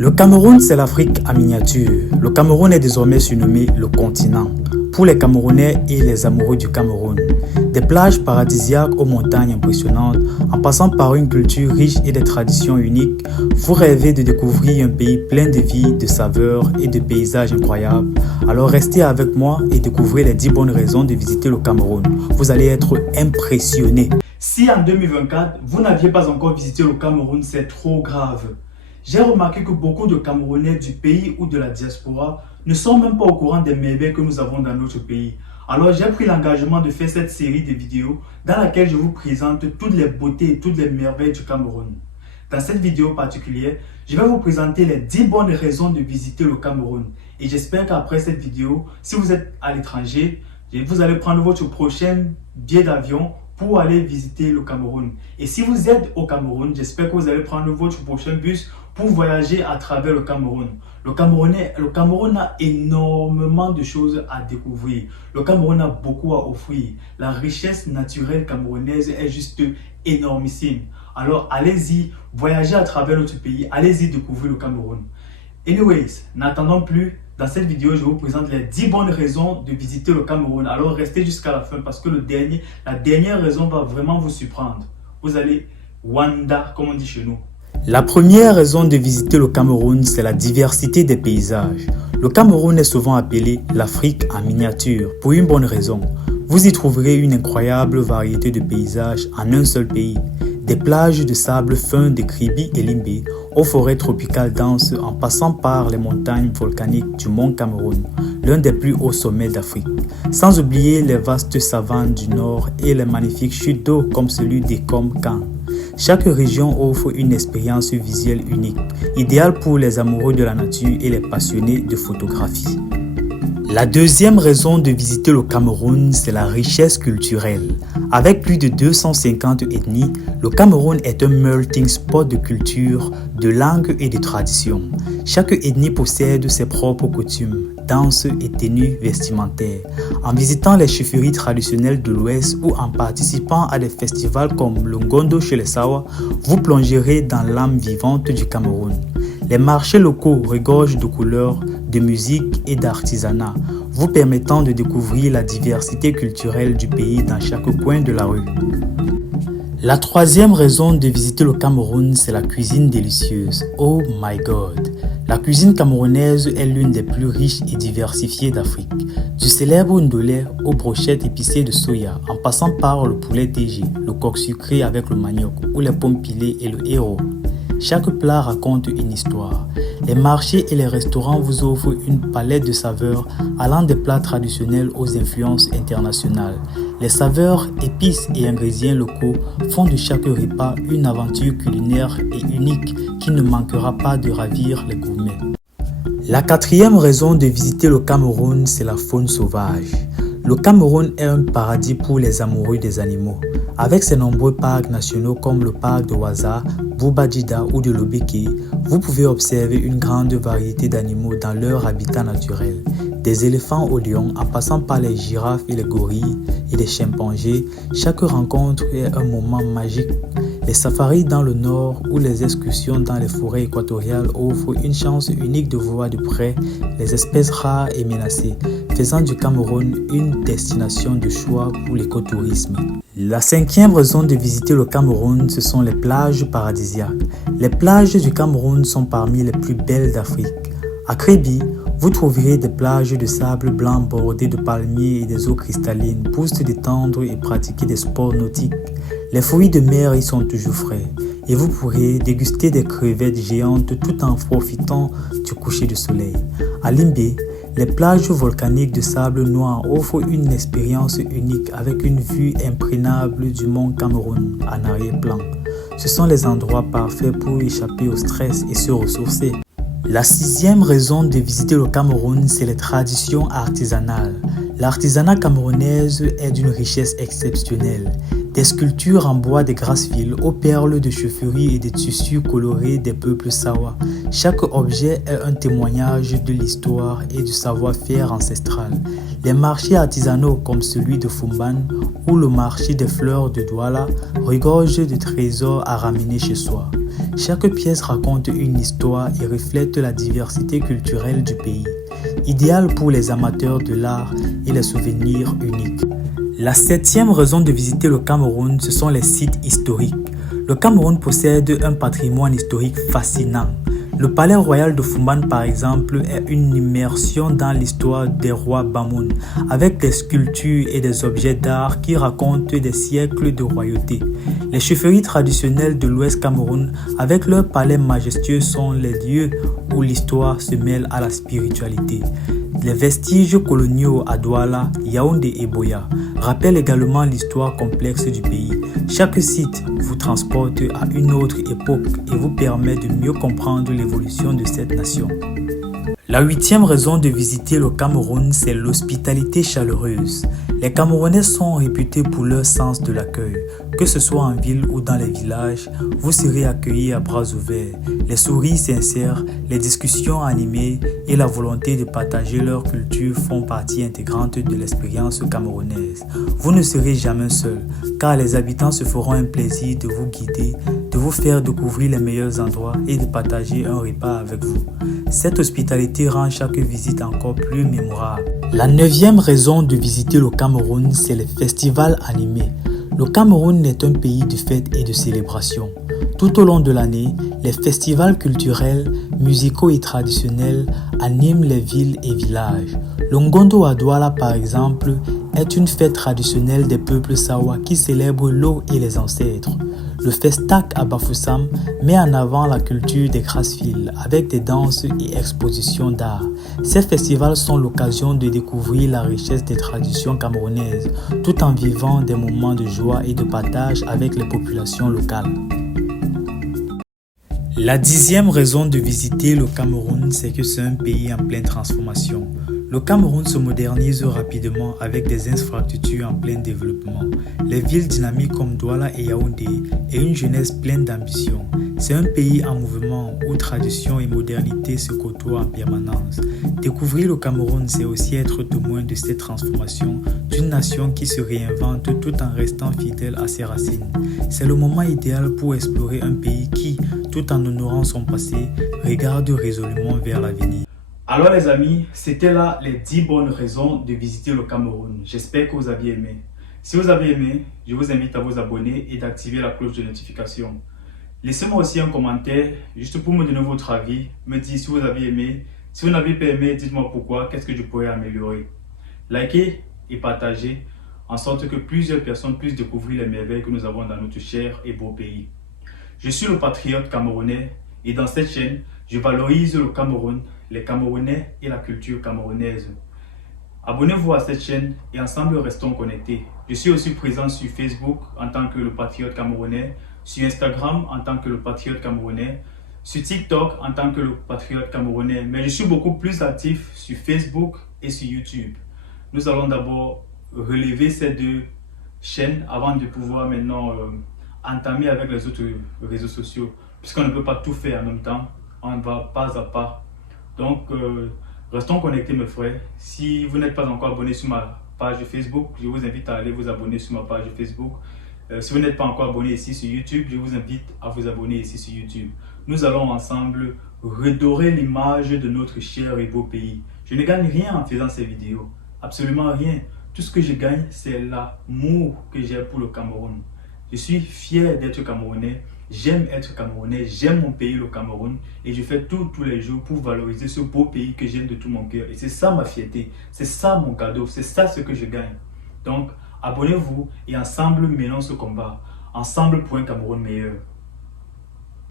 Le Cameroun, c'est l'Afrique en miniature. Le Cameroun est désormais surnommé le continent pour les Camerounais et les amoureux du Cameroun. Des plages paradisiaques aux montagnes impressionnantes, en passant par une culture riche et des traditions uniques, vous rêvez de découvrir un pays plein de vie, de saveurs et de paysages incroyables. Alors restez avec moi et découvrez les 10 bonnes raisons de visiter le Cameroun. Vous allez être impressionnés. Si en 2024, vous n'aviez pas encore visité le Cameroun, c'est trop grave. J'ai remarqué que beaucoup de Camerounais du pays ou de la diaspora ne sont même pas au courant des merveilles que nous avons dans notre pays. Alors j'ai pris l'engagement de faire cette série de vidéos dans laquelle je vous présente toutes les beautés et toutes les merveilles du Cameroun. Dans cette vidéo particulière, je vais vous présenter les 10 bonnes raisons de visiter le Cameroun. Et j'espère qu'après cette vidéo, si vous êtes à l'étranger, vous allez prendre votre prochain billet d'avion pour aller visiter le Cameroun. Et si vous êtes au Cameroun, j'espère que vous allez prendre votre prochain bus pour voyager à travers le Cameroun. Le Cameroun a énormément de choses à découvrir. Le Cameroun a beaucoup à offrir. La richesse naturelle camerounaise est juste énormissime. Alors allez-y, voyagez à travers notre pays, allez-y découvrir le Cameroun. Anyways, n'attendons plus. Dans cette vidéo, je vous présente les 10 bonnes raisons de visiter le Cameroun. Alors restez jusqu'à la fin parce que la dernière raison va vraiment vous surprendre. Vous allez Wanda, comme on dit chez nous. La première raison de visiter le Cameroun, c'est la diversité des paysages. Le Cameroun est souvent appelé l'Afrique en miniature pour une bonne raison. Vous y trouverez une incroyable variété de paysages en un seul pays. Des plages de sable fin de Kribi et Limbe, aux forêts tropicales denses en passant par les montagnes volcaniques du Mont Cameroun, l'un des plus hauts sommets d'Afrique. Sans oublier les vastes savanes du nord et les magnifiques chutes d'eau comme celui des Kom-Kan. Chaque région offre une expérience visuelle unique, idéale pour les amoureux de la nature et les passionnés de photographie. La deuxième raison de visiter le Cameroun, c'est la richesse culturelle. Avec plus de 250 ethnies, le Cameroun est un melting pot de culture, de langues et de traditions. Chaque ethnie possède ses propres coutumes, danses et tenues vestimentaires. En visitant les chefferies traditionnelles de l'Ouest ou en participant à des festivals comme le Ngondo chez les Sawa, vous plongerez dans l'âme vivante du Cameroun. Les marchés locaux regorgent de couleurs, de musique et d'artisanat, vous permettant de découvrir la diversité culturelle du pays dans chaque coin de la rue. La troisième raison de visiter le Cameroun, c'est la cuisine délicieuse. Oh my God! La cuisine camerounaise est l'une des plus riches et diversifiées d'Afrique. Du célèbre ndolé aux brochettes épicées de soya, en passant par le poulet DG, le coq sucré avec le manioc ou les pommes pilées et le héros. Chaque plat raconte une histoire. Les marchés et les restaurants vous offrent une palette de saveurs allant des plats traditionnels aux influences internationales. Les saveurs, épices et ingrédients locaux font de chaque repas une aventure culinaire et unique qui ne manquera pas de ravir les gourmets. La quatrième raison de visiter le Cameroun, c'est la faune sauvage. Le Cameroun est un paradis pour les amoureux des animaux. Avec ses nombreux parcs nationaux comme le parc de Ouaza, Boubadjida ou de Lobeke, vous pouvez observer une grande variété d'animaux dans leur habitat naturel. Des éléphants aux lions, en passant par les girafes et les gorilles et les chimpanzés, chaque rencontre est un moment magique. Les safaris dans le nord ou les excursions dans les forêts équatoriales offrent une chance unique de voir de près les espèces rares et menacées, faisant du Cameroun une destination de choix pour l'écotourisme. La cinquième raison de visiter le Cameroun, ce sont les plages paradisiaques. Les plages du Cameroun sont parmi les plus belles d'Afrique. À Kribi, vous trouverez des plages de sable blanc bordées de palmiers et des eaux cristallines pour se détendre et pratiquer des sports nautiques. Les fruits de mer y sont toujours frais et vous pourrez déguster des crevettes géantes tout en profitant du coucher du soleil. À Limbe, les plages volcaniques de sable noir offrent une expérience unique avec une vue imprenable du mont Cameroun en arrière-plan. Ce sont les endroits parfaits pour échapper au stress et se ressourcer. La sixième raison de visiter le Cameroun, c'est les traditions artisanales. L'artisanat camerounaise est d'une richesse exceptionnelle. Des sculptures en bois de Grassville aux perles de chefferie et des tissus colorés des peuples Sawa. Chaque objet est un témoignage de l'histoire et du savoir-faire ancestral. Les marchés artisanaux comme celui de Fumban ou le marché des fleurs de Douala regorgent de trésors à ramener chez soi. Chaque pièce raconte une histoire et reflète la diversité culturelle du pays, idéal pour les amateurs de l'art et les souvenirs uniques. La septième raison de visiter le Cameroun, ce sont les sites historiques. Le Cameroun possède un patrimoine historique fascinant. Le palais royal de Fumban, par exemple, est une immersion dans l'histoire des rois Bamoun, avec des sculptures et des objets d'art qui racontent des siècles de royauté. Les chefferies traditionnelles de l'Ouest Cameroun, avec leurs palais majestueux, sont les lieux où l'histoire se mêle à la spiritualité. Les vestiges coloniaux à Douala, Yaoundé et Boya rappellent également l'histoire complexe du pays. Chaque site vous transporte à une autre époque et vous permet de mieux comprendre l'évolution de cette nation. La huitième raison de visiter le Cameroun, c'est l'hospitalité chaleureuse. Les Camerounais sont réputés pour leur sens de l'accueil. Que ce soit en ville ou dans les villages, vous serez accueillis à bras ouverts. Les sourires sincères, les discussions animées et la volonté de partager leur culture font partie intégrante de l'expérience camerounaise. Vous ne serez jamais seul, car les habitants se feront un plaisir de vous guider, de vous faire découvrir les meilleurs endroits et de partager un repas avec vous. Cette hospitalité rend chaque visite encore plus mémorable. La neuvième raison de visiter le Cameroun, c'est les festivals animés. Le Cameroun est un pays de fêtes et de célébrations. Tout au long de l'année, les festivals culturels, musicaux et traditionnels animent les villes et villages. Le Ngondo à Douala, par exemple, est une fête traditionnelle des peuples Sawa qui célèbre l'eau et les ancêtres. Le Festac à Bafoussam met en avant la culture des Grassfields avec des danses et expositions d'art. Ces festivals sont l'occasion de découvrir la richesse des traditions camerounaises tout en vivant des moments de joie et de partage avec les populations locales. La dixième raison de visiter le Cameroun, c'est que c'est un pays en pleine transformation. Le Cameroun se modernise rapidement avec des infrastructures en plein développement, les villes dynamiques comme Douala et Yaoundé et une jeunesse pleine d'ambition. C'est un pays en mouvement où tradition et modernité se côtoient en permanence. Découvrir le Cameroun, c'est aussi être témoin de cette transformation d'une nation qui se réinvente tout en restant fidèle à ses racines. C'est le moment idéal pour explorer un pays qui, tout en honorant son passé, regarde résolument vers l'avenir. Alors les amis, c'était là les 10 bonnes raisons de visiter le Cameroun. J'espère que vous avez aimé. Si vous avez aimé, je vous invite à vous abonner et d'activer la cloche de notification. Laissez-moi aussi un commentaire, juste pour me donner votre avis, me dire si vous avez aimé. Si vous n'avez pas aimé, dites-moi pourquoi, qu'est-ce que je pourrais améliorer. Likez et partagez, en sorte que plusieurs personnes puissent découvrir les merveilles que nous avons dans notre cher et beau pays. Je suis le patriote camerounais et dans cette chaîne, je valorise le Cameroun, les Camerounais et la culture camerounaise. Abonnez-vous à cette chaîne et ensemble restons connectés. Je suis aussi présent sur Facebook en tant que le patriote camerounais, sur Instagram en tant que le patriote camerounais, sur TikTok en tant que le patriote camerounais, mais je suis beaucoup plus actif sur Facebook et sur YouTube. Nous allons d'abord relever ces deux chaînes avant de pouvoir maintenant entamer avec les autres réseaux sociaux, puisqu'on ne peut pas tout faire en même temps, on va pas à pas. Donc, restons connectés mes frères. Si vous n'êtes pas encore abonné sur ma page Facebook, je vous invite à aller vous abonner sur ma page Facebook. Si vous n'êtes pas encore abonné ici sur YouTube, je vous invite à vous abonner ici sur YouTube. Nous allons ensemble redorer l'image de notre cher et beau pays. Je ne gagne rien en faisant ces vidéos, absolument rien. Tout ce que je gagne, c'est l'amour que j'ai pour le Cameroun. Je suis fier d'être Camerounais. J'aime être Camerounais, j'aime mon pays, le Cameroun, et je fais tout tous les jours pour valoriser ce beau pays que j'aime de tout mon cœur. Et c'est ça ma fierté, c'est ça mon cadeau, c'est ça ce que je gagne. Donc, abonnez-vous et ensemble menons ce combat. Ensemble pour un Cameroun meilleur.